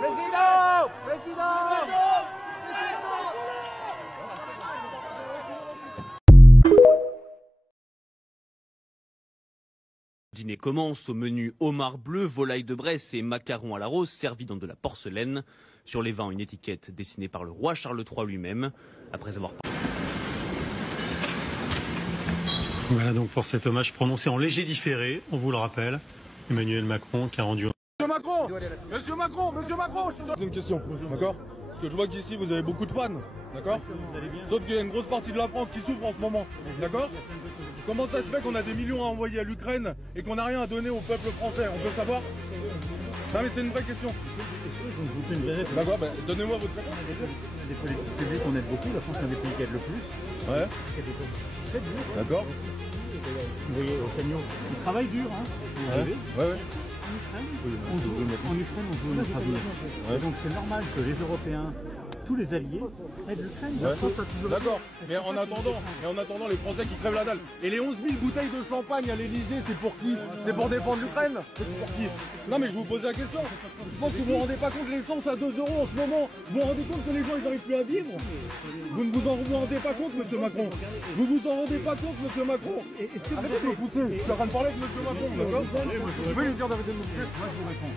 Président! Président! Le dîner commence. Au menu homard bleu, volaille de Bresse et macarons à la rose servis dans de la porcelaine. Sur les vins, une étiquette dessinée par le roi Charles III lui-même. Après avoir... Voilà donc pour cet hommage prononcé en léger différé, on vous le rappelle, Emmanuel Macron qui a rendu... Monsieur Macron, Monsieur Macron, je pose une question, d'accord? Parce que je vois qu'ici vous avez beaucoup de fans, d'accord? Sauf qu'il y a une grosse partie de la France qui souffre en ce moment, d'accord? Comment ça se fait qu'on a des millions à envoyer à l'Ukraine et qu'on n'a rien à donner au peuple français? On peut savoir? Non mais c'est une vraie question. D'accord, bah, donnez-moi votre réponse. Les politiques publiques, on aide beaucoup. La France est un des pays qui aide le plus. Ouais. D'accord. Vous voyez, au camion, ils travaillent dur, hein. Ouais. En Ukraine, on joue notre avenir. Donc c'est normal que les Européens, tous les alliés, aident l'Ukraine. D'accord, mais en attendant les Français qui crèvent la dalle. Et les 11 000 bouteilles de champagne à l'Elysée, c'est pour qui? C'est pour défendre l'Ukraine? C'est pour qui? Non mais je vous pose la question. Je pense que vous ne vous rendez pas compte, l'essence à 2 € en ce moment. Vous vous rendez compte que les gens ils n'arrivent plus à vivre? Vous ne vous rendez pas compte, monsieur Macron? Vous vous en rendez pas compte, monsieur Macron? Arrêtez de me pousser. Je suis en train de parler avec monsieur Macron, d'accord? Vous pouvez lui dire d'arrêter de me pousser? Moi je vous réponds.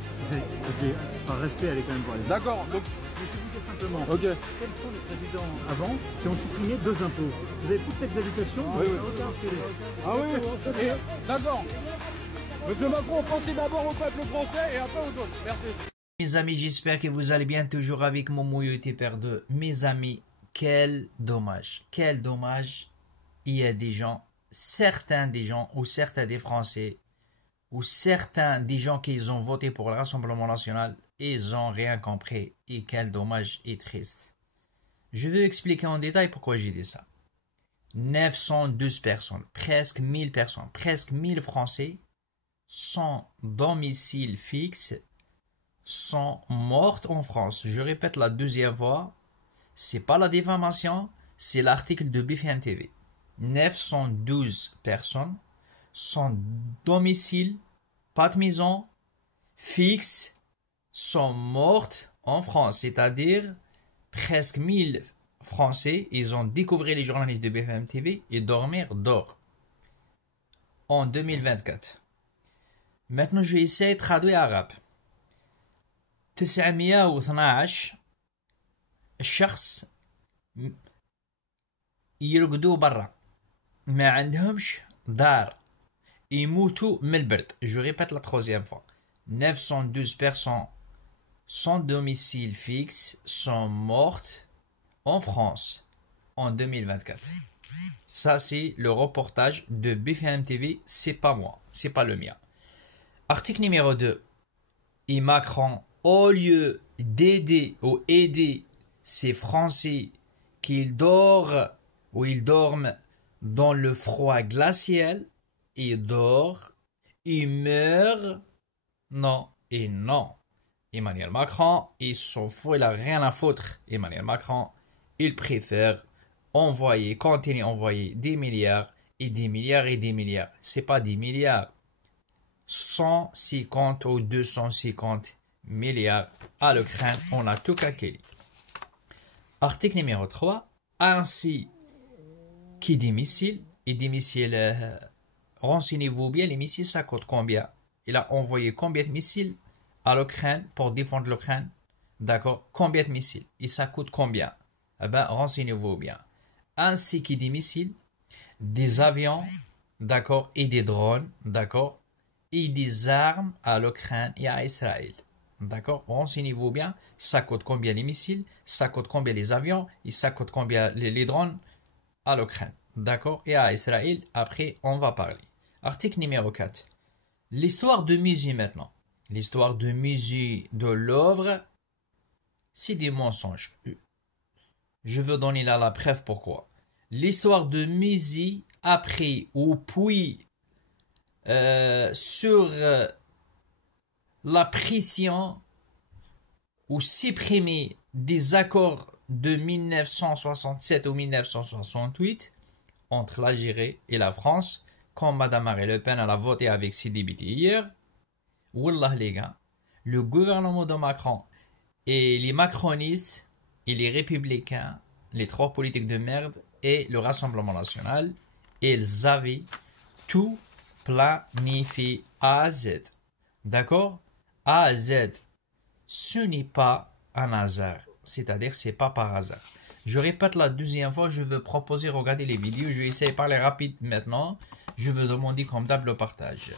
Par respect, elle est quand même pour aller. D'accord, donc... Simplement. Ok. Quels sont les présidents avant qui ont supprimé 2 impôts? Vous avez toute taxe d'habitation? Oui. Ah oui, d'accord. Monsieur Macron, pensez d'abord au peuple français et après aux autres. Merci. Mes amis, j'espère que vous allez bien, toujours avec Momo YouTuber 2. Mes amis, quel dommage. Quel dommage. Il y a des gens, certains des gens, ou certains des Français, ou certains des gens qui ont voté pour le Rassemblement National, ils n'ont rien compris. Et quel dommage et triste. Je vais expliquer en détail pourquoi j'ai dit ça. 912 personnes, presque 1000 personnes, presque 1000 Français, sans domicile fixe, sont mortes en France. Je répète la deuxième fois, c'est pas la diffamation, c'est l'article de BFM TV. 912 personnes sans domicile, pas de maison, fixe, sont mortes en France. C'est-à-dire, presque 1000 Français, ils ont découvert les journalistes de BFM TV et dormir dehors. En 2024. Maintenant, je vais essayer de traduire arabe. 912 شخص يرقدوا برا ما عندهمش دار يموتوا من البرد. Je répète la troisième fois. 912 personnes sans domicile fixe sont mortes en France en 2024. Ça, c'est le reportage de BFM TV. C'est pas moi, c'est pas le mien. Article numéro 2. Et Macron, au lieu d'aider ou aider ces Français qui dorment ou ils dorment dans le froid glacial, ils dorment, ils meurent. Non et non. Emmanuel Macron, il s'en fout, il a rien à foutre. Emmanuel Macron, il préfère continuer à envoyer des milliards et des milliards et des milliards. C'est pas des milliards. 150 ou 250 milliards à l'Ukraine, on a tout calculé. Article numéro 3. Ainsi, qui dit missile, et des missiles, renseignez-vous bien, les missiles ça coûte combien? Il a envoyé combien de missiles à l'Ukraine pour défendre l'Ukraine? D'accord? Combien de missiles? Et ça coûte combien? Eh ben, renseignez-vous bien. Ainsi qui dit missiles, des avions, d'accord, et des drones, d'accord, et des armes à l'Ukraine et à Israël. D'accord? Renseignez-vous bien, ça coûte combien les missiles, ça coûte combien les avions, et ça coûte combien les drones à l'Ukraine. D'accord? Et à Israël, après, on va parler. Article numéro 4. L'histoire de musée maintenant. L'histoire de musée de l'œuvre, c'est des mensonges. Je veux donner là la preuve pourquoi. L'histoire de musée après ou puis sur la pression ou supprimer des accords de 1967 ou 1968, entre l'Algérie et la France, comme Mme Marine Le Pen elle a voté avec ses députés hier. Wallah les gars, le gouvernement de Macron et les macronistes et les républicains, les trois politiques de merde et le Rassemblement national, ils avaient tout planifié A à Z. D'accord? A à Z. Ce n'est pas un hasard. C'est-à-dire, c'est pas par hasard. Je répète la deuxième fois, je veux proposer, regardez les vidéos, je vais essayer de parler rapide maintenant. Je veux demander comme d'hab le partage.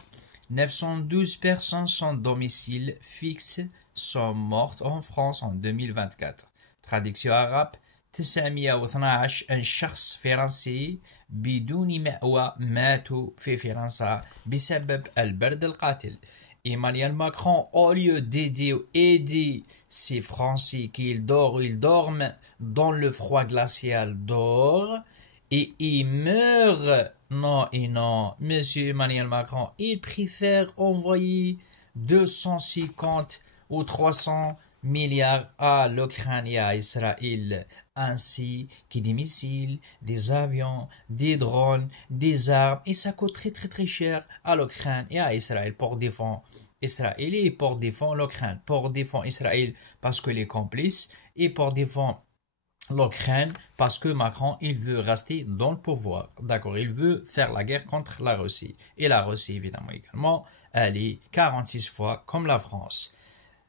912 personnes sans domicile fixe sont mortes en France en 2024. Traduction arabe, 912 شخص فرنسي بدون مأوى ماتوا في فرنسا بسبب البرد القاتل. Emmanuel Macron, au lieu d'aider ces Français qui dorment dans le froid glacial dehors et ils meurent. Non et non, Monsieur Emmanuel Macron, il préfère envoyer 250 ou 300 milliards à l'Ukraine et à Israël, ainsi que des missiles, des avions, des drones, des armes, et ça coûte très très très cher à l'Ukraine et à Israël pour défendre Israël et pour défendre l'Ukraine, pour défendre Israël parce que les complices et pour défendre l'Ukraine parce que Macron il veut rester dans le pouvoir, d'accord, il veut faire la guerre contre la Russie et la Russie évidemment également elle est 46 fois comme la France.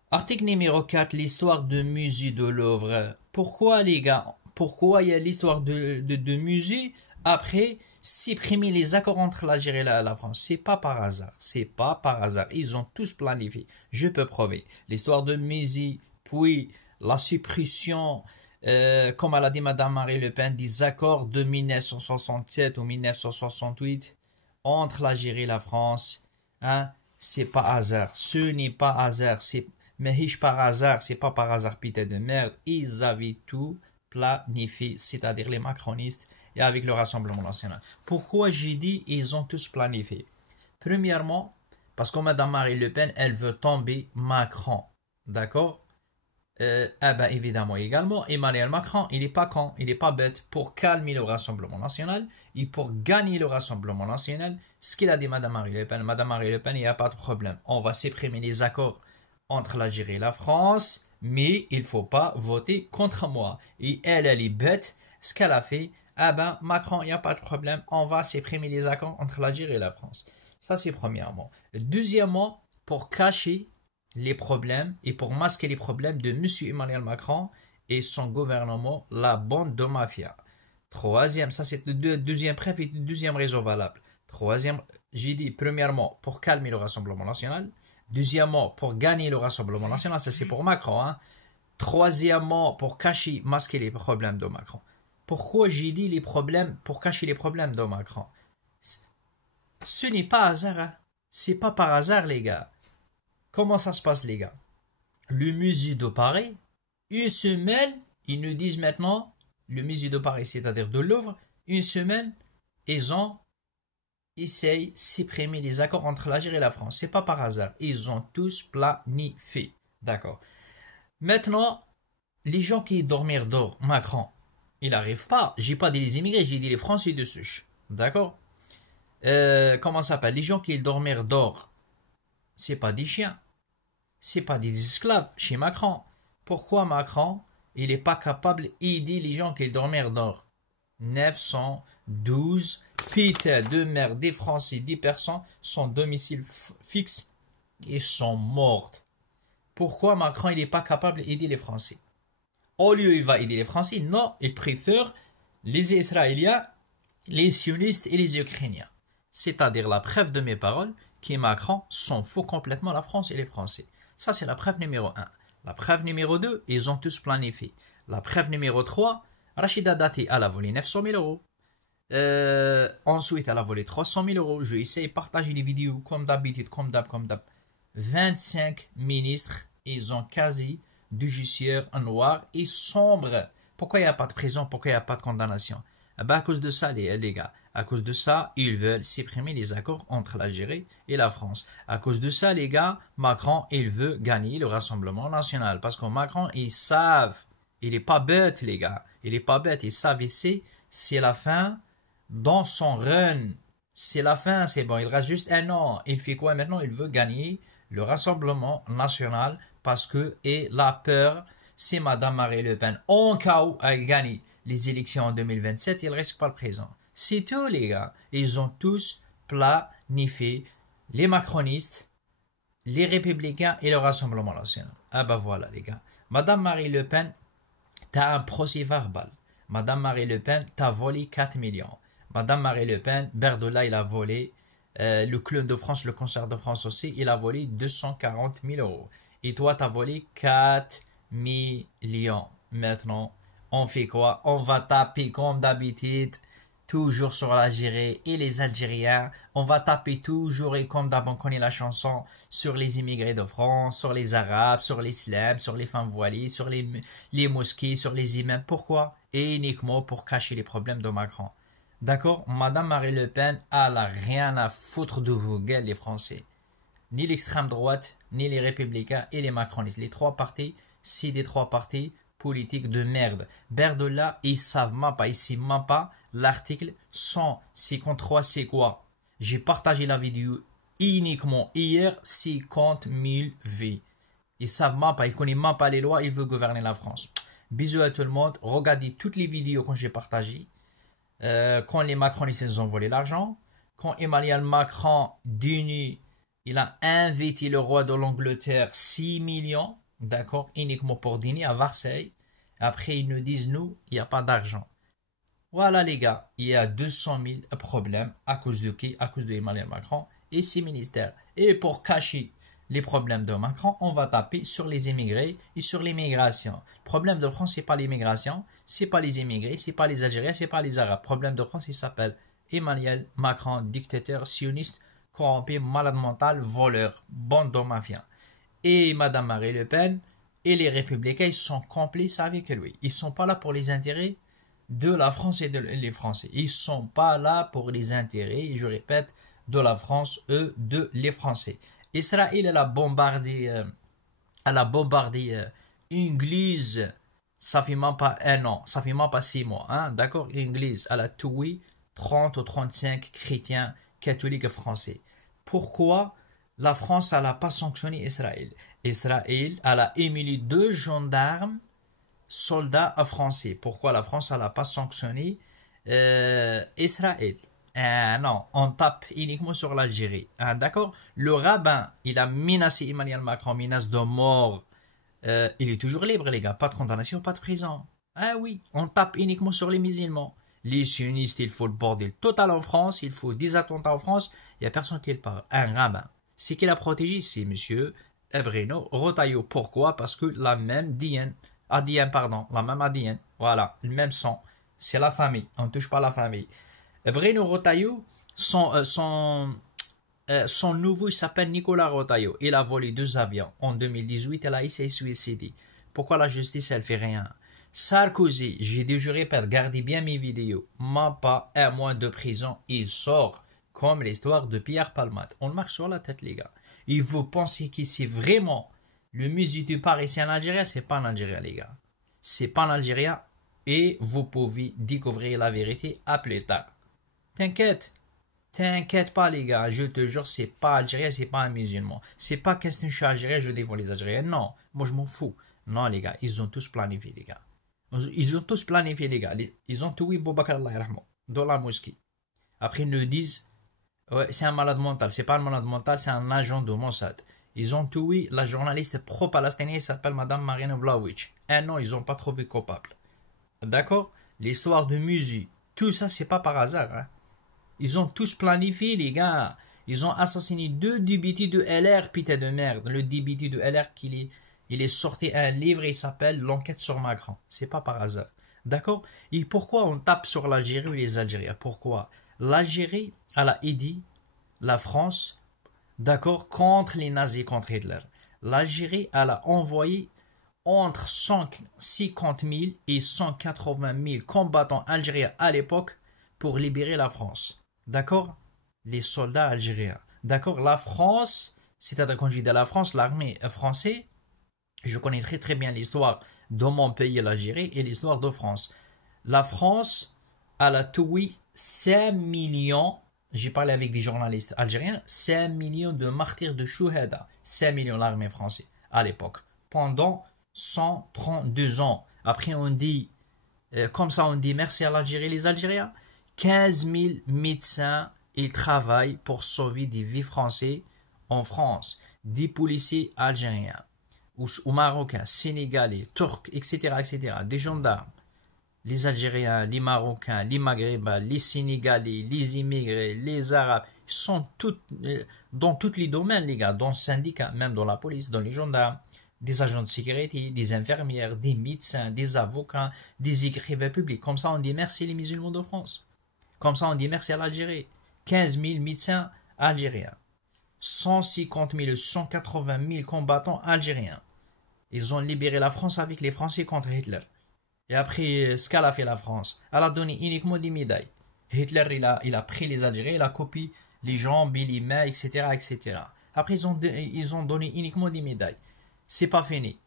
Article numéro 4, l'histoire de musée de Louvre. Pourquoi les gars, pourquoi il y a l'histoire de musée après supprimer les accords entre l'Algérie et la France? C'est pas par hasard, c'est pas par hasard, ils ont tous planifié, je peux prouver l'histoire de musée, puis la suppression comme elle a dit Mme Marine Le Pen, des accords de 1967 ou 1968 entre l'Algérie et la France. Hein? C'est pas hasard. Ce n'est pas hasard. C'est par hasard. C'est pas par hasard, putain de merde. Ils avaient tout planifié, c'est-à-dire les macronistes et avec le Rassemblement national. Pourquoi j'ai dit ils ont tous planifié? Premièrement, parce que Mme Marine Le Pen, elle veut tomber Macron. D'accord? Ben évidemment également, Emmanuel Macron, il n'est pas con, il n'est pas bête pour calmer le Rassemblement national et pour gagner le Rassemblement national. Ce qu'il a dit Mme Marine Le Pen, Mme Marine Le Pen, il n'y a pas de problème. On va supprimer les accords entre l'Algérie et la France, mais il ne faut pas voter contre moi. Et elle est bête. Ce qu'elle a fait, ben Macron, il n'y a pas de problème. On va supprimer les accords entre l'Algérie et la France. Ça, c'est premièrement. Deuxièmement, pour cacher les problèmes et pour masquer les problèmes de M. Emmanuel Macron et son gouvernement, la bande de mafia. Troisième, ça c'est le deuxième preuve et le deuxième réseau valable. Troisième, j'ai dit premièrement pour calmer le Rassemblement national. Deuxièmement, pour gagner le Rassemblement national, ça c'est pour Macron. Hein. Troisièmement, pour cacher, masquer les problèmes de Macron. Pourquoi j'ai dit les problèmes, pour cacher les problèmes de Macron? Ce n'est pas hasard. Hein. C'est pas par hasard les gars. Comment ça se passe, les gars? Le musée de Paris, une semaine, ils nous disent maintenant, le musée de Paris, c'est-à-dire de Louvre, une semaine, ils ont essayé de supprimer les accords entre l'Algérie et la France. C'est pas par hasard. Ils ont tous planifié. D'accord. Maintenant, les gens qui dorment dehors, Macron, il n'arrive pas. J'ai pas dit les immigrés, j'ai dit les Français de souche. D'accord. Comment ça s'appelle? Les gens qui dorment dehors, c'est pas des chiens. C'est pas des esclaves chez Macron. Pourquoi Macron, il n'est pas capable d'aider les gens qui dorment dehors? 912 putain de merde des Français, des personnes, sans domicile fixe et sont mortes. Pourquoi Macron, il n'est pas capable d'aider les Français? Au lieu, il va aider les Français. Non, il préfère les Israéliens, les sionistes et les Ukrainiens. C'est-à-dire la preuve de mes paroles, qui Macron s'en fout complètement la France et les Français. Ça, c'est la preuve numéro 1. La preuve numéro 2, ils ont tous planifié. La preuve numéro 3, Rachida Dati, elle a volé 900 000 euros. Ensuite, elle a volé 300 000 euros. Je vais essayer de partager les vidéos comme d'habitude, comme d'hab. 25 ministres, ils ont quasi du judiciaire noir et sombre. Pourquoi il n'y a pas de prison? Pourquoi il n'y a pas de condamnation? À cause de ça, les gars. À cause de ça, ils veulent supprimer les accords entre l'Algérie et la France. À cause de ça, les gars, Macron, il veut gagner le Rassemblement national. Parce que Macron, ils savent. Il n'est pas bête, les gars. Il n'est pas bête. Ils savent ici, c'est la fin dans son run. C'est la fin, c'est bon, il reste juste un an. Il fait quoi maintenant? Il veut gagner le Rassemblement national parce que, et la peur, c'est Madame Marine Le Pen. En cas où elle gagne les élections en 2027, il reste pas le présent. C'est tout, les gars. Ils ont tous planifié, les macronistes, les républicains et le Rassemblement national. Ah bah voilà, les gars. Madame Marine Le Pen, t'as un procès verbal. Madame Marine Le Pen, t'as volé 4 millions. Madame Marine Le Pen, Berdola, il a volé. Le clown de France, le concert de France aussi, il a volé 240 000 euros. Et toi, t'as volé 4 millions. Maintenant, on fait quoi? On va taper comme d'habitude, toujours sur l'Algérie et les Algériens. On va taper toujours, et comme d'hab, on connaît la chanson, sur les immigrés de France, sur les Arabes, sur l'islam, sur les femmes voilées, sur les mosquées, sur les imams. Pourquoi? Et uniquement pour cacher les problèmes de Macron. D'accord? Madame Marine Le Pen, elle a rien à foutre de vos gueules, les Français. Ni l'extrême droite, ni les républicains et les macronistes. Les trois partis, c'est des trois partis politiques de merde. Berdola, ils savent même pas, ils savent même pas l'article 153, c'est quoi? J'ai partagé la vidéo uniquement hier, 50 000 vues. Ils savent même pas, ils connaissent même pas les lois, ils veulent gouverner la France. Bisous à tout le monde, regardez toutes les vidéos que j'ai partagées. Quand les macronistes ont volé l'argent, quand Emmanuel Macron d'Uni, il a invité le roi de l'Angleterre 6 millions, d'accord, uniquement pour dîner à Marseille. Après, ils nous disent, nous, il n'y a pas d'argent. Voilà, les gars, il y a 200 000 problèmes à cause de qui? À cause de Emmanuel Macron et ses ministères. Et pour cacher les problèmes de Macron, on va taper sur les immigrés et sur l'immigration. Le problème de France, c'est pas l'immigration, c'est pas les immigrés, c'est pas les Algériens, c'est pas les Arabes. Le problème de France, il s'appelle Emmanuel Macron, dictateur, sioniste, corrompu, malade mental, voleur, bande de mafias. Et Madame Marine Le Pen et les républicains, ils sont complices avec lui. Ils sont pas là pour les intérêts de la France et des Français. Ils sont pas là pour les intérêts, je répète, de la France et de les Français. Israël, elle a bombardé Église, ça fait même pas un an, ça fait même pas 6 mois, hein, d'accord? Église, elle a tué 30 ou 35 chrétiens catholiques français. Pourquoi la France, elle n'a pas sanctionné Israël? Israël, elle a émis 2 gendarmes, soldats français. Pourquoi la France, elle n'a pas sanctionné Israël? Non, on tape uniquement sur l'Algérie. D'accord? Le rabbin, il a menacé Emmanuel Macron, menace de mort. Il est toujours libre, les gars. Pas de condamnation, pas de prison. Ah oui, on tape uniquement sur les musulmans. Les sionistes, il faut le bordel total en France. Il faut 10 attentats en France. Il n'y a personne qui le parle. Un rabbin. C'est qui l'a protégé? C'est monsieur Bruno Retailleau. Pourquoi? Parce que la même la même ADN. Voilà, le même sang. C'est la famille. On ne touche pas la famille. Bruno Retailleau, son nouveau, il s'appelle Nicolas Retailleau. Il a volé 2 avions. En 2018, il s'est suicidé. Pourquoi la justice, elle fait rien? Sarkozy, j'ai dit, je répète, gardez bien mes vidéos. Même pas 1 mois de prison, il sort. Comme l'histoire de Pierre Palmade. On le marche sur la tête, les gars. Et vous pensez que c'est vraiment le musée du Paris, c'est un Algérien? C'est pas un Algérien, les gars. C'est pas un Algérien. Et vous pouvez découvrir la vérité à plus tard. T'inquiète pas, les gars, je te jure, c'est pas Algérien, c'est pas un musulman. C'est pas question que je suis Algérien, je défends les Algériens. Non, moi je m'en fous. Non, les gars, ils ont tous planifié, les gars. Ils ont tous planifié, les gars. Ils ont tué Boubacar Allah yarhamou dans la mosquée. Après, ils nous disent, ouais, c'est un malade mental. C'est pas un malade mental, c'est un agent de Mossad. Ils ont tué la journaliste pro-palestinienne qui s'appelle Madame Marina Vlaovic. Un an, ils n'ont pas trouvé coupable. D'accord? L'histoire de musée, tout ça, c'est pas par hasard, hein. Ils ont tous planifié, les gars. Ils ont assassiné 2 députés de LR, putain de merde. Le député de LR, il est sorti un livre, il s'appelle L'enquête sur Macron. C'est pas par hasard. D'accord? Et pourquoi on tape sur l'Algérie ou les Algériens? Pourquoi? L'Algérie, elle a aidé la France, d'accord, contre les nazis, contre Hitler. L'Algérie, elle a envoyé entre 150 000 et 180 000 combattants algériens à l'époque pour libérer la France. D'accord? Les soldats algériens. D'accord? La France, c'est-à-dire quand je dis de la France, l'armée française, je connais très bien l'histoire de mon pays, l'Algérie, et l'histoire de France. La France, elle a tué 5 millions, j'ai parlé avec des journalistes algériens, 5 millions de martyrs de Chouhada, 5 millions l'armée française à l'époque, pendant 132 ans. Après on dit, comme ça on dit merci à l'Algérie, les Algériens, 15 000 médecins, ils travaillent pour sauver des vies françaises en France, des policiers algériens, ou marocains, sénégalais, turcs, etc., des gendarmes, les Algériens, les Marocains, les Maghrébins, les Sénégalais, les immigrés, les Arabes, ils sont dans tous les domaines, les gars, dans le syndicat, même dans la police, dans les gendarmes, des agents de sécurité, des infirmières, des médecins, des avocats, des écrivains publics. Comme ça, on dit merci les musulmans de France. Comme ça, on dit merci à l'Algérie. 15 000 médecins algériens. 150 000, 180 000 combattants algériens. Ils ont libéré la France avec les Français contre Hitler. Et après, ce qu'elle a fait la France, elle a donné uniquement des médailles. Hitler, il a pris les Algériens, il a copié les jambes, les mains, etc. Après, ils ont donné uniquement des médailles. C'est pas fini.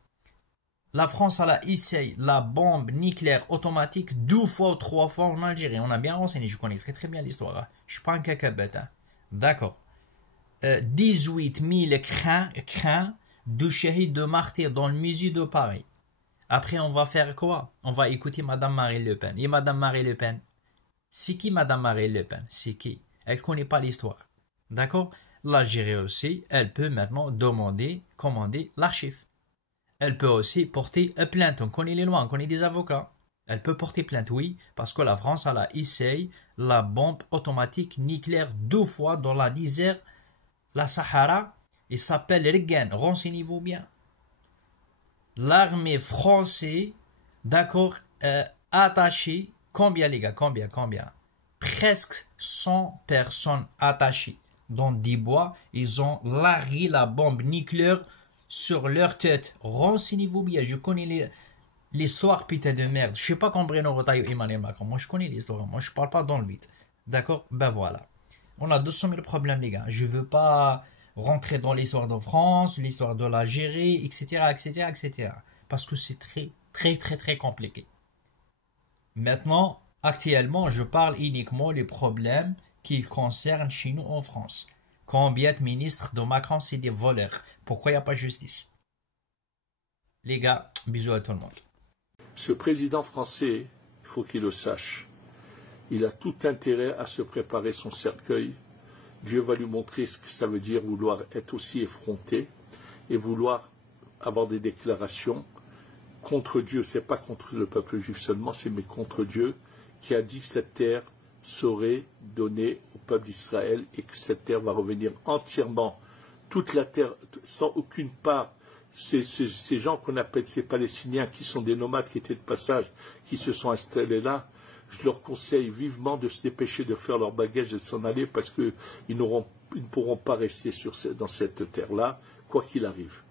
La France, elle a essayé la bombe nucléaire automatique 2 fois ou 3 fois en Algérie. On a bien renseigné, je connais très bien l'histoire. Hein. Je suis pas un cacabête. Hein. D'accord. 18 000 crins de shahid de martyrs dans le musée de Paris. Après, on va faire quoi? On va écouter Madame Marine Le Pen. Et Madame Marine Le Pen, c'est qui Madame Marine Le Pen? C'est qui? Elle ne connaît pas l'histoire. D'accord? L'Algérie aussi, elle peut maintenant commander l'archive. Elle peut aussi porter plainte. On connaît les lois, on connaît des avocats. Elle peut porter plainte, oui, parce que la France, elle a essayé la bombe automatique nucléaire 2 fois dans la désert, la Sahara. Il s'appelle Regan. Renseignez-vous bien. L'armée française, d'accord, attachée. Combien, les gars? Combien? Presque 100 personnes attachées dans des bois. Ils ont largué la bombe nucléaire sur leur tête. Renseignez-vous bien. Je connais l'histoire, putain de merde. Je sais pas quand Bruno Retailleau et Emmanuel Macron. Moi, je connais l'histoire. Moi, je parle pas dans le vide. D'accord? Ben voilà. On a 200 000 problèmes, les gars. Je veux pas rentrer dans l'histoire de France, l'histoire de l'Algérie, etc. Parce que c'est très compliqué. Maintenant, actuellement, je parle uniquement des problèmes qui concernent chez nous en France. Combien de ministres de Macron, c'est des voleurs? Pourquoi il n'y a pas de justice? Les gars, bisous à tout le monde. Ce président français, il faut qu'il le sache, il a tout intérêt à se préparer son cercueil. Dieu va lui montrer ce que ça veut dire vouloir être aussi effronté et vouloir avoir des déclarations contre Dieu. Ce n'est pas contre le peuple juif seulement, c'est mais contre Dieu qui a dit que cette terre serait donnée au peuple d'Israël et que cette terre va revenir entièrement, toute la terre, sans aucune part. Ces gens qu'on appelle ces Palestiniens qui sont des nomades qui étaient de passage, qui se sont installés là, je leur conseille vivement de se dépêcher de faire leur bagage et de s'en aller parce qu'ils ne pourront pas rester dans cette terre-là, quoi qu'il arrive.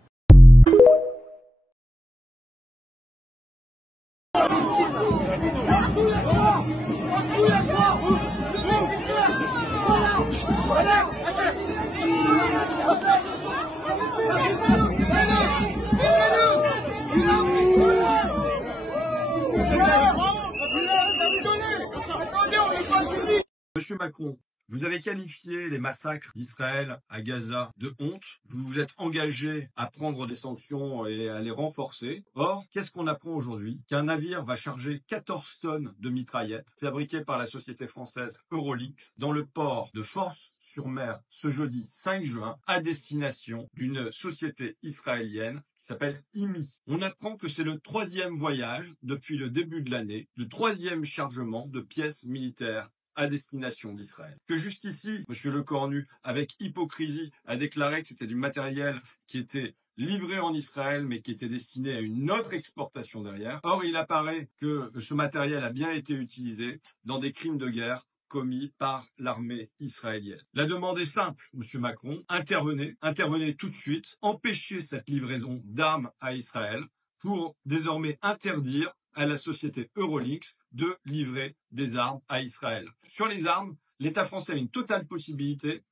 Monsieur Macron, vous avez qualifié les massacres d'Israël à Gaza de honte. Vous vous êtes engagé à prendre des sanctions et à les renforcer. Or, qu'est-ce qu'on apprend aujourd'hui? Qu'un navire va charger 14 tonnes de mitraillettes fabriquées par la société française Eurolix dans le port de Fos-sur-Mer ce jeudi 5 juin à destination d'une société israélienne qui s'appelle IMI. On apprend que c'est le 3e voyage depuis le début de l'année, le 3e chargement de pièces militaires à destination d'Israël. Que jusqu'ici, M. Lecornu, avec hypocrisie, a déclaré que c'était du matériel qui était livré en Israël, mais qui était destiné à une autre exportation derrière. Or, il apparaît que ce matériel a bien été utilisé dans des crimes de guerre commis par l'armée israélienne. La demande est simple, M. Macron, intervenez tout de suite, empêchez cette livraison d'armes à Israël pour désormais interdire à la société Eurolix de livrer des armes à Israël. Sur les armes, l'État français a une totale possibilité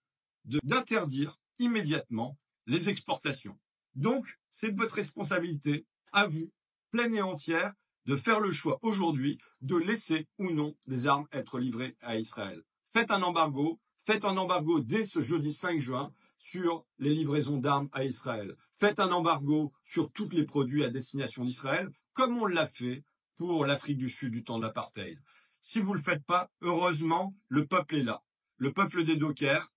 d'interdire immédiatement les exportations. Donc, c'est de votre responsabilité, à vous, pleine et entière, de faire le choix aujourd'hui de laisser ou non des armes être livrées à Israël. Faites un embargo dès ce jeudi 5 juin sur les livraisons d'armes à Israël. Faites un embargo sur tous les produits à destination d'Israël, comme on l'a fait pour l'Afrique du Sud du temps de l'apartheid. Si vous ne le faites pas, heureusement, le peuple est là. Le peuple des dockers,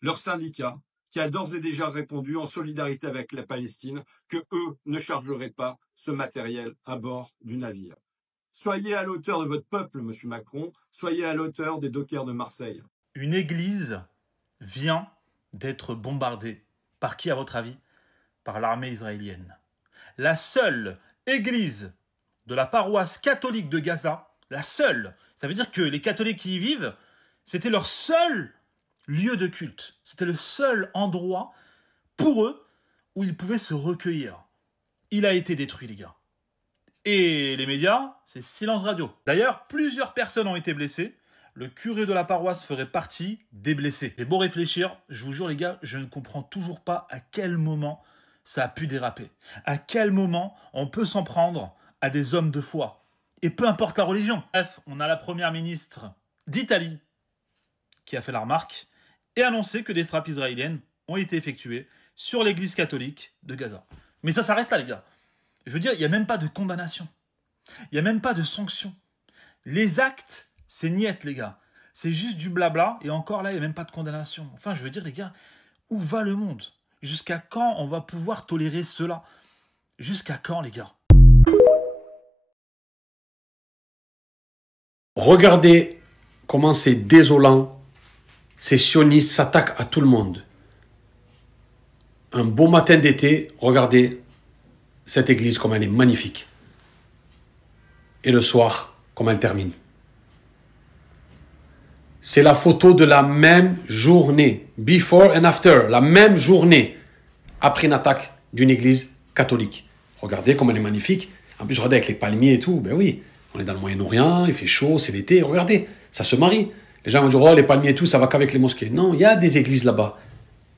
leur syndicat, qui a d'ores et déjà répondu en solidarité avec la Palestine que eux ne chargeraient pas ce matériel à bord du navire. Soyez à l'auteur de votre peuple, monsieur Macron, soyez à l'auteur des dockers de Marseille. Une église vient d'être bombardée. Par qui, à votre avis? Par l'armée israélienne. La seule église de la paroisse catholique de Gaza, la seule, ça veut dire que les catholiques qui y vivent, c'était leur seul lieu de culte. C'était le seul endroit pour eux où ils pouvaient se recueillir. Il a été détruit, les gars. Et les médias, c'est silence radio. D'ailleurs, plusieurs personnes ont été blessées. Le curé de la paroisse ferait partie des blessés. J'ai beau réfléchir, je vous jure les gars, je ne comprends toujours pas à quel moment ça a pu déraper. À quel moment on peut s'en prendre à des hommes de foi. Et peu importe la religion. Bref, on a la première ministre d'Italie qui a fait la remarque et annoncé que des frappes israéliennes ont été effectuées sur l'église catholique de Gaza. Mais ça s'arrête là les gars. Je veux dire, il n'y a même pas de condamnation. Il n'y a même pas de sanction. Les actes, c'est niette les gars. C'est juste du blabla et encore là, il n'y a même pas de condamnation. Enfin, je veux dire les gars, où va le monde? Jusqu'à quand on va pouvoir tolérer cela? Jusqu'à quand les gars? Regardez comment c'est désolant. Ces sionistes s'attaquent à tout le monde. Un beau matin d'été, regardez cette église comme elle est magnifique. Et le soir, comment elle termine. C'est la photo de la même journée. Before and after. La même journée. Après une attaque d'une église catholique. Regardez comme elle est magnifique. En plus, regardez avec les palmiers et tout. Ben oui, on est dans le Moyen-Orient, il fait chaud, c'est l'été. Regardez, ça se marie. Les gens vont dire, oh, les palmiers et tout, ça va qu'avec les mosquées. Non, il y a des églises là-bas.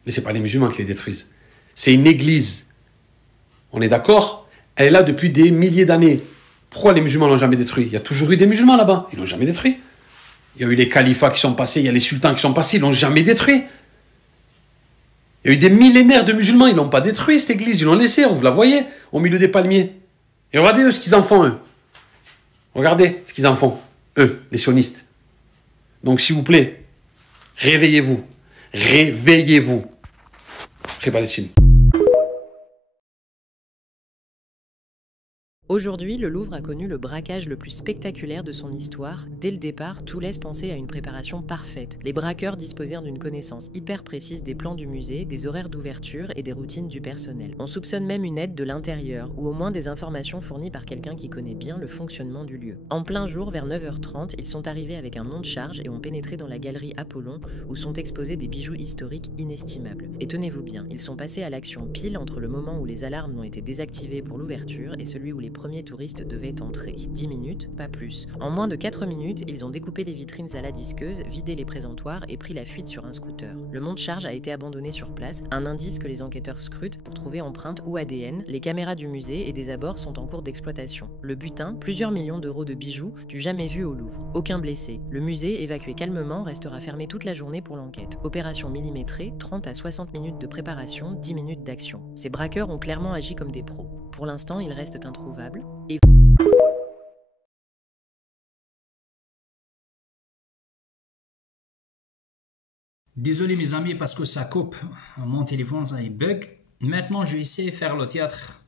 Mais ce n'est pas les musulmans qui les détruisent. C'est une église. On est d'accord? Elle est là depuis des milliers d'années. Pourquoi les musulmans ne l'ont jamais détruit? Il y a toujours eu des musulmans là-bas. Ils ne l'ont jamais détruit. Il y a eu les califats qui sont passés, il y a les sultans qui sont passés, ils ne l'ont jamais détruit. Il y a eu des millénaires de musulmans, ils ne l'ont pas détruit cette église, ils l'ont laissée, vous la voyez, au milieu des palmiers. Et regardez eux ce qu'ils en font, eux. Regardez ce qu'ils en font, eux, les sionistes. Donc s'il vous plaît, réveillez-vous. Réveillez-vous. Palestine. Aujourd'hui, le Louvre a connu le braquage le plus spectaculaire de son histoire. Dès le départ, tout laisse penser à une préparation parfaite. Les braqueurs disposèrent d'une connaissance hyper précise des plans du musée, des horaires d'ouverture et des routines du personnel. On soupçonne même une aide de l'intérieur, ou au moins des informations fournies par quelqu'un qui connaît bien le fonctionnement du lieu. En plein jour, vers 9h30, ils sont arrivés avec un monte-charge et ont pénétré dans la galerie Apollon, où sont exposés des bijoux historiques inestimables. Et tenez-vous bien, ils sont passés à l'action pile entre le moment où les alarmes ont été désactivées pour l'ouverture et celui où les premiers touristes devaient entrer. 10 minutes, pas plus. En moins de 4 minutes, ils ont découpé les vitrines à la disqueuse, vidé les présentoirs et pris la fuite sur un scooter. Le monte-charge a été abandonné sur place, un indice que les enquêteurs scrutent pour trouver empreintes ou ADN. Les caméras du musée et des abords sont en cours d'exploitation. Le butin, plusieurs millions d'euros de bijoux, du jamais vu au Louvre. Aucun blessé. Le musée, évacué calmement, restera fermé toute la journée pour l'enquête. Opération millimétrée, 30 à 60 minutes de préparation, 10 minutes d'action. Ces braqueurs ont clairement agi comme des pros. Pour l'instant, ils restent introuvables. Et... Désolé mes amis parce que ça coupe. Mon téléphone ça il bug. Maintenant je vais essayer de faire le théâtre.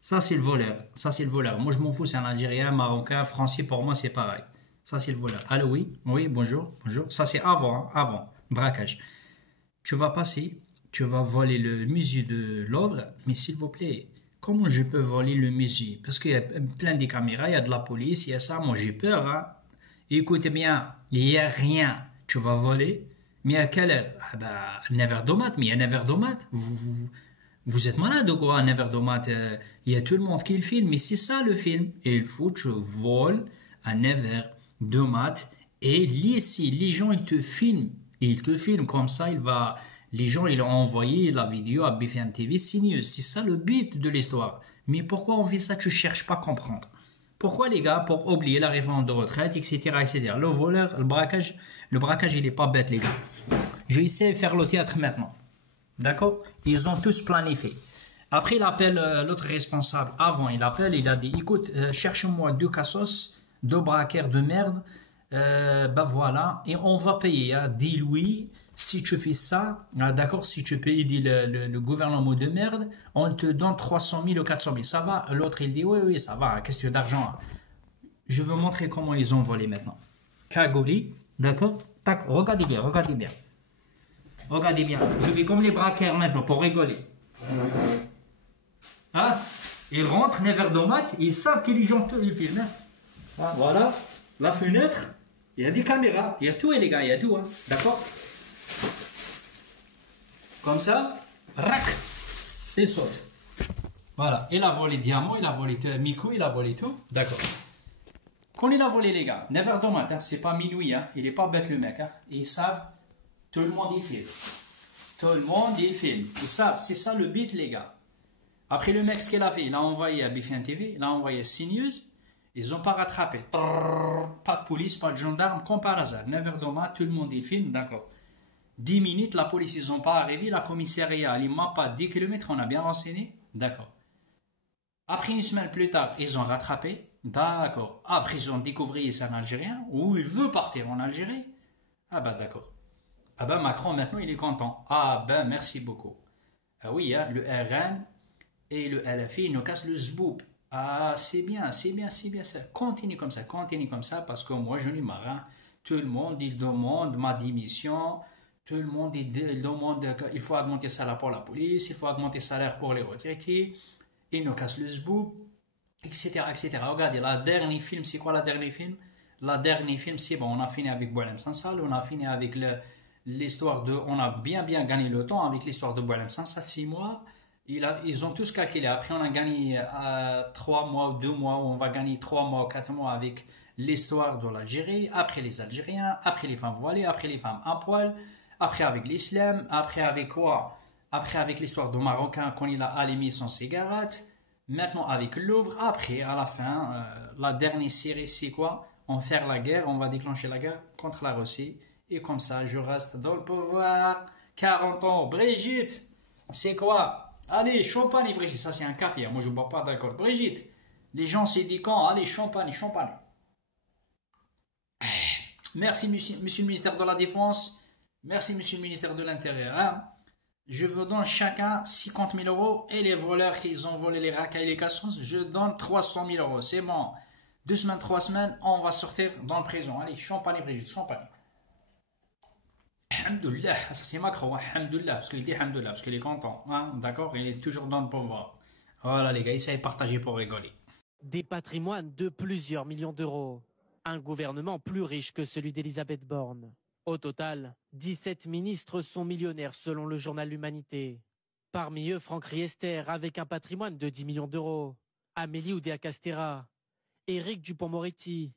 Ça c'est le voleur. Ça c'est le voleur. Moi je m'en fous, c'est un Algérien, Marocain, Français, pour moi c'est pareil. Ça c'est le voleur. Allô oui, oui bonjour, bonjour. Ça c'est avant, hein, avant, braquage. Tu vas passer, tu vas voler le musée de Louvre, mais s'il vous plaît, comment je peux voler le musée? Parce qu'il y a plein de caméras, il y a de la police, il y a ça, moi j'ai peur. Hein. Écoutez bien, il n'y a rien. Tu vas voler, mais à quelle heure? Ah bah, 9h de mat, mais il y a 9h de mat. Vous êtes malade ou quoi, à 9h de mat? Il y a tout le monde qui le filme, mais c'est ça le film. Et il faut que tu voles à 9h de mat. Et ici, les gens, ils te filment. Et ils te filment comme ça, les gens, ils ont envoyé la vidéo à BFM TV, c'est ça le but de l'histoire. Mais pourquoi on fait ça? Tu cherches pas à comprendre. Pourquoi les gars? Pour oublier la réforme de retraite, etc., etc. Le voleur, le braquage, il est pas bête, les gars. Je vais essayer de faire le théâtre maintenant. D'accord? Ils ont tous planifié. Après, il appelle l'autre responsable. Avant, il appelle, il a dit, écoute, cherche-moi 2 cassos, 2 braqueurs de merde. Bah voilà, et on va payer. Hein. Dis oui, si tu fais ça, d'accord, si tu payes, dit le gouvernement de merde, on te donne 300 000 ou 400 000. Ça va? L'autre, il dit, oui, ça va, qu'est-ce que tu veux d'argent? Je veux montrer comment ils ont volé maintenant. Cagouli, d'accord? Tac, regardez bien. Regardez bien. Je fais comme les braqueurs maintenant pour rigoler. Hein? Ils rentrent, 9 h de mat, ils savent qu'ils ont tout, ils filment. Hein? Voilà, la fenêtre, il y a des caméras, il y a tout, les gars, il y a tout. Hein? D'accord? Comme ça, rac, il saute. Voilà, il a volé diamant, il a volé Miko, il a volé tout. D'accord. Quand il a volé, les gars, 9 h de matin, c'est pas minuit, hein? Il est pas bête le mec. Hein? Ils savent, tout le monde y filme. Tout le monde y filme. Ils savent, c'est ça le bif, les gars. Après le mec, ce qu'il a fait, il a envoyé à BFM TV, il a envoyé CNews, ils n'ont pas rattrapé. Pas de police, pas de gendarme, comme par hasard. 9 h de matin, tout le monde y filme, d'accord. 10 minutes, la police, ils n'ont pas arrivé, la commissariat, il m'a pas 10 km, on a bien renseigné, d'accord. Après une semaine plus tard, ils ont rattrapé, d'accord. Après, ils ont découvert que c'est un Algérien, ou il veut partir en Algérie. Ah ben d'accord. Ah ben Macron, maintenant, il est content. Ah ben merci beaucoup. Ah oui, hein, le RN et le LFI, ils nous cassent le zboub. Ah, c'est bien, ça. Continue comme ça, parce que moi, je n'ai marre. Hein. Tout le monde, il demande ma démission. Tout le monde, il demande qu'il faut augmenter le salaire pour la police, il faut augmenter le salaire pour les retraités. Ils nous cassent le zboub, etc. Regardez, la dernière film, c'est quoi la dernière film? La dernière film, c'est bon, on a fini avec Boualem Sansal, on a fini avec l'histoire de... On a bien gagné le temps avec l'histoire de Boualem Sansal, 6 mois. Ils ont tous calculé. Après, on a gagné 3 mois ou 2 mois, on va gagner 3 mois ou 4 mois avec l'histoire de l'Algérie, après les Algériens, après les femmes voilées, après les femmes à poil, après avec l'islam, après avec quoi? Après avec l'histoire du Marocain quand il a allumé son cigarette, maintenant avec Louvre, après à la fin, la dernière série c'est quoi? On va faire la guerre, on va déclencher la guerre contre la Russie, et comme ça je reste dans le pouvoir, 40 ans. Brigitte, c'est quoi? Allez, champagne Brigitte, ça c'est un café, moi je ne bois pas d'alcool. Brigitte, les gens c'est dit quand? Allez, champagne. Merci monsieur le ministère de la Défense, merci monsieur le ministère de l'Intérieur. Hein? Je vous donne chacun 50 000 euros et les voleurs qui ont volé les racailles et les cassos, je donne 300 000 euros. C'est bon. 2 semaines, 3 semaines, on va sortir dans le prison. Allez, champagne Brigitte, champagne. Alhamdoulilah, ça c'est Macron, alhamdoulilah, parce qu'il dit alhamdoulilah, parce qu'il est content. Hein? D'accord, il est toujours dans le pouvoir. Voilà les gars, essayez de partager pour rigoler. Des patrimoines de plusieurs millions d'euros. Un gouvernement plus riche que celui d'Elisabeth Borne. Au total, 17 ministres sont millionnaires selon le journal L'Humanité. Parmi eux, Franck Riester avec un patrimoine de 10 millions d'euros. Amélie Oudéa-Castéra, Éric Dupond-Moretti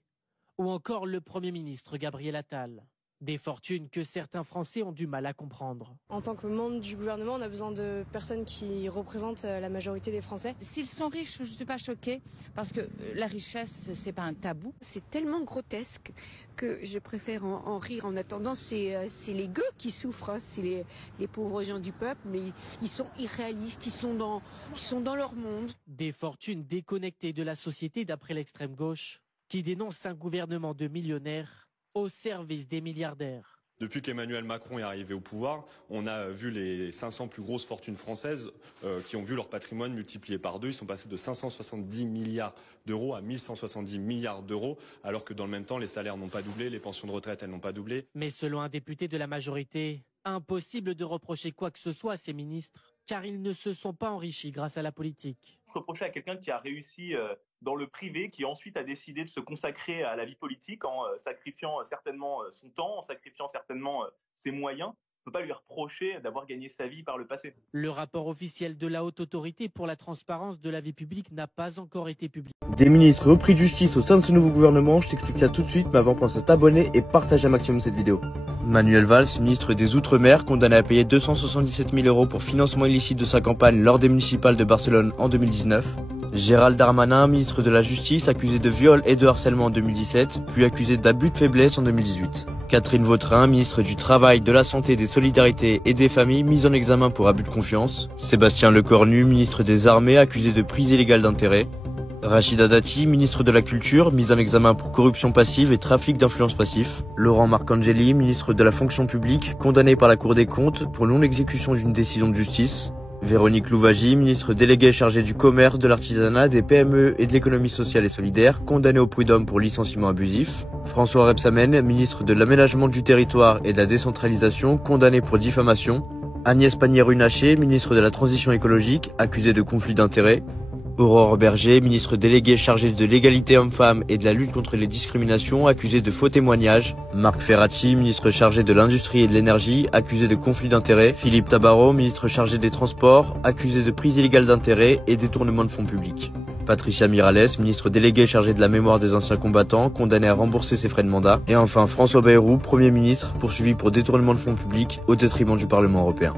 ou encore le Premier ministre Gabriel Attal. Des fortunes que certains Français ont du mal à comprendre. En tant que membre du gouvernement, on a besoin de personnes qui représentent la majorité des Français. S'ils sont riches, je ne suis pas choquée, parce que la richesse, ce n'est pas un tabou. C'est tellement grotesque que je préfère en rire. En attendant, c'est les gueux qui souffrent, hein. C'est les pauvres gens du peuple, mais ils sont irréalistes, ils sont dans leur monde. Des fortunes déconnectées de la société d'après l'extrême gauche, qui dénonce un gouvernement de millionnaires au service des milliardaires. Depuis qu'Emmanuel Macron est arrivé au pouvoir, on a vu les 500 plus grosses fortunes françaises qui ont vu leur patrimoine multiplié par 2. Ils sont passés de 570 milliards d'euros à 1170 milliards d'euros, alors que dans le même temps, les salaires n'ont pas doublé, les pensions de retraite, elles n'ont pas doublé. Mais selon un député de la majorité, impossible de reprocher quoi que ce soit à ces ministres, car ils ne se sont pas enrichis grâce à la politique. Reprocher à quelqu'un qui a réussi dans le privé, qui ensuite a décidé de se consacrer à la vie politique en sacrifiant certainement son temps, en sacrifiant certainement ses moyens. On ne peut pas lui reprocher d'avoir gagné sa vie par le passé. Le rapport officiel de la Haute Autorité pour la transparence de la vie publique n'a pas encore été publié. Des ministres repris de justice au sein de ce nouveau gouvernement, je t'explique ça tout de suite, mais avant pense à t'abonner et partage un maximum cette vidéo. Manuel Valls, ministre des Outre-mer, condamné à payer 277 000 euros pour financement illicite de sa campagne lors des municipales de Barcelone en 2019. Gérald Darmanin, ministre de la Justice, accusé de viol et de harcèlement en 2017, puis accusé d'abus de faiblesse en 2018. Catherine Vautrin, ministre du Travail, de la Santé, des Solidarités et des Familles, mise en examen pour abus de confiance. Sébastien Lecornu, ministre des Armées, accusé de prise illégale d'intérêt. Rachida Dati, ministre de la Culture, mise en examen pour corruption passive et trafic d'influence passif. Laurent Marcangeli, ministre de la Fonction publique, condamné par la Cour des comptes pour non-exécution d'une décision de justice. Véronique Louwagie, ministre déléguée chargée du commerce, de l'artisanat, des PME et de l'économie sociale et solidaire, condamné au prud'homme pour licenciement abusif. François Rebsamen, ministre de l'aménagement du territoire et de la décentralisation, condamné pour diffamation. Agnès Pannier-Runacher, ministre de la transition écologique, accusée de conflit d'intérêts. Aurore Berger, ministre déléguée chargée de l'égalité homme-femme et de la lutte contre les discriminations, accusée de faux témoignages. Marc Ferracci, ministre chargé de l'industrie et de l'énergie, accusé de conflit d'intérêts. Philippe Tabarot, ministre chargé des transports, accusé de prise illégale d'intérêts et détournement de fonds publics. Patricia Miralles, ministre déléguée chargée de la mémoire des anciens combattants, condamné à rembourser ses frais de mandat. Et enfin François Bayrou, Premier ministre, poursuivi pour détournement de fonds publics au détriment du Parlement européen.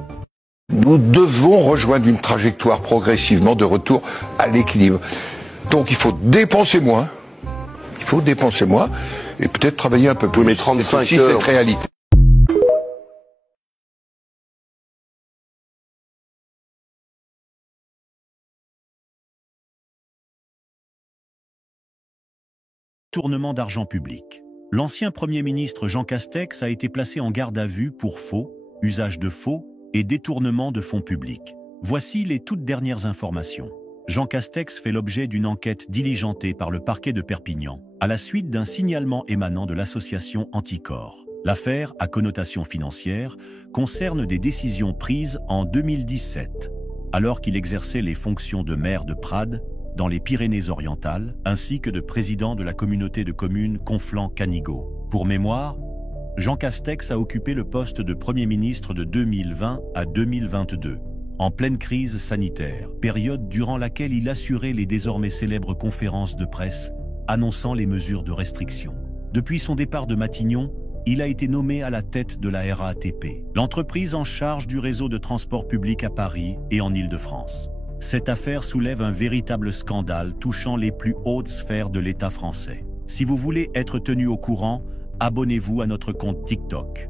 Nous devons rejoindre une trajectoire progressivement de retour à l'équilibre. Donc il faut dépenser moins, et peut-être travailler un peu plus. Mais 35 c'est aussi cette réalité. Détournement d'argent public. L'ancien Premier ministre Jean Castex a été placé en garde à vue pour faux, usage de faux et détournement de fonds publics. Voici les toutes dernières informations. Jean Castex fait l'objet d'une enquête diligentée par le parquet de Perpignan, à la suite d'un signalement émanant de l'association Anticorps. L'affaire, à connotation financière, concerne des décisions prises en 2017, alors qu'il exerçait les fonctions de maire de Prades, dans les Pyrénées-Orientales, ainsi que de président de la communauté de communes Conflans-Canigot. Pour mémoire, Jean Castex a occupé le poste de Premier ministre de 2020 à 2022, en pleine crise sanitaire, période durant laquelle il assurait les désormais célèbres conférences de presse annonçant les mesures de restriction. Depuis son départ de Matignon, il a été nommé à la tête de la RATP, l'entreprise en charge du réseau de transport public à Paris et en Île-de-France. Cette affaire soulève un véritable scandale touchant les plus hautes sphères de l'État français. Si vous voulez être tenu au courant, abonnez-vous à notre compte TikTok.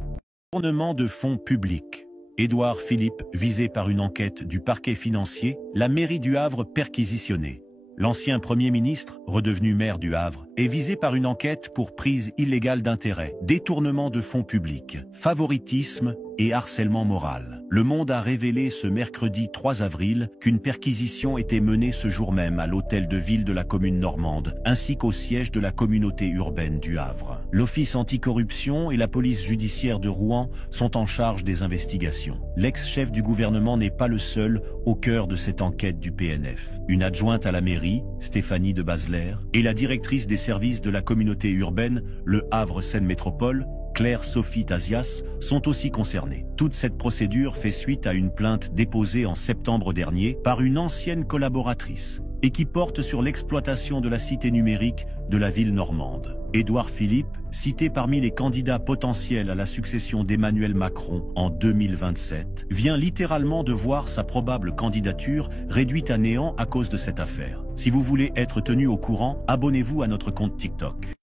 Détournement de fonds publics. Édouard Philippe, visé par une enquête du parquet financier, la mairie du Havre perquisitionnée. L'ancien Premier ministre, redevenu maire du Havre, est visé par une enquête pour prise illégale d'intérêt, détournement de fonds publics, favoritisme et harcèlement moral. Le Monde a révélé ce mercredi 3 avril qu'une perquisition était menée ce jour même à l'hôtel de ville de la commune normande, ainsi qu'au siège de la communauté urbaine du Havre. L'Office anticorruption et la police judiciaire de Rouen sont en charge des investigations. L'ex-chef du gouvernement n'est pas le seul au cœur de cette enquête du PNF. Une adjointe à la mairie, Stéphanie de Basler, et la directrice des services de la communauté urbaine, le Havre Seine Métropole, Claire-Sophie Tazias, sont aussi concernées. Toute cette procédure fait suite à une plainte déposée en septembre dernier par une ancienne collaboratrice et qui porte sur l'exploitation de la cité numérique de la ville normande. Édouard Philippe, cité parmi les candidats potentiels à la succession d'Emmanuel Macron en 2027, vient littéralement de voir sa probable candidature réduite à néant à cause de cette affaire. Si vous voulez être tenu au courant, abonnez-vous à notre compte TikTok.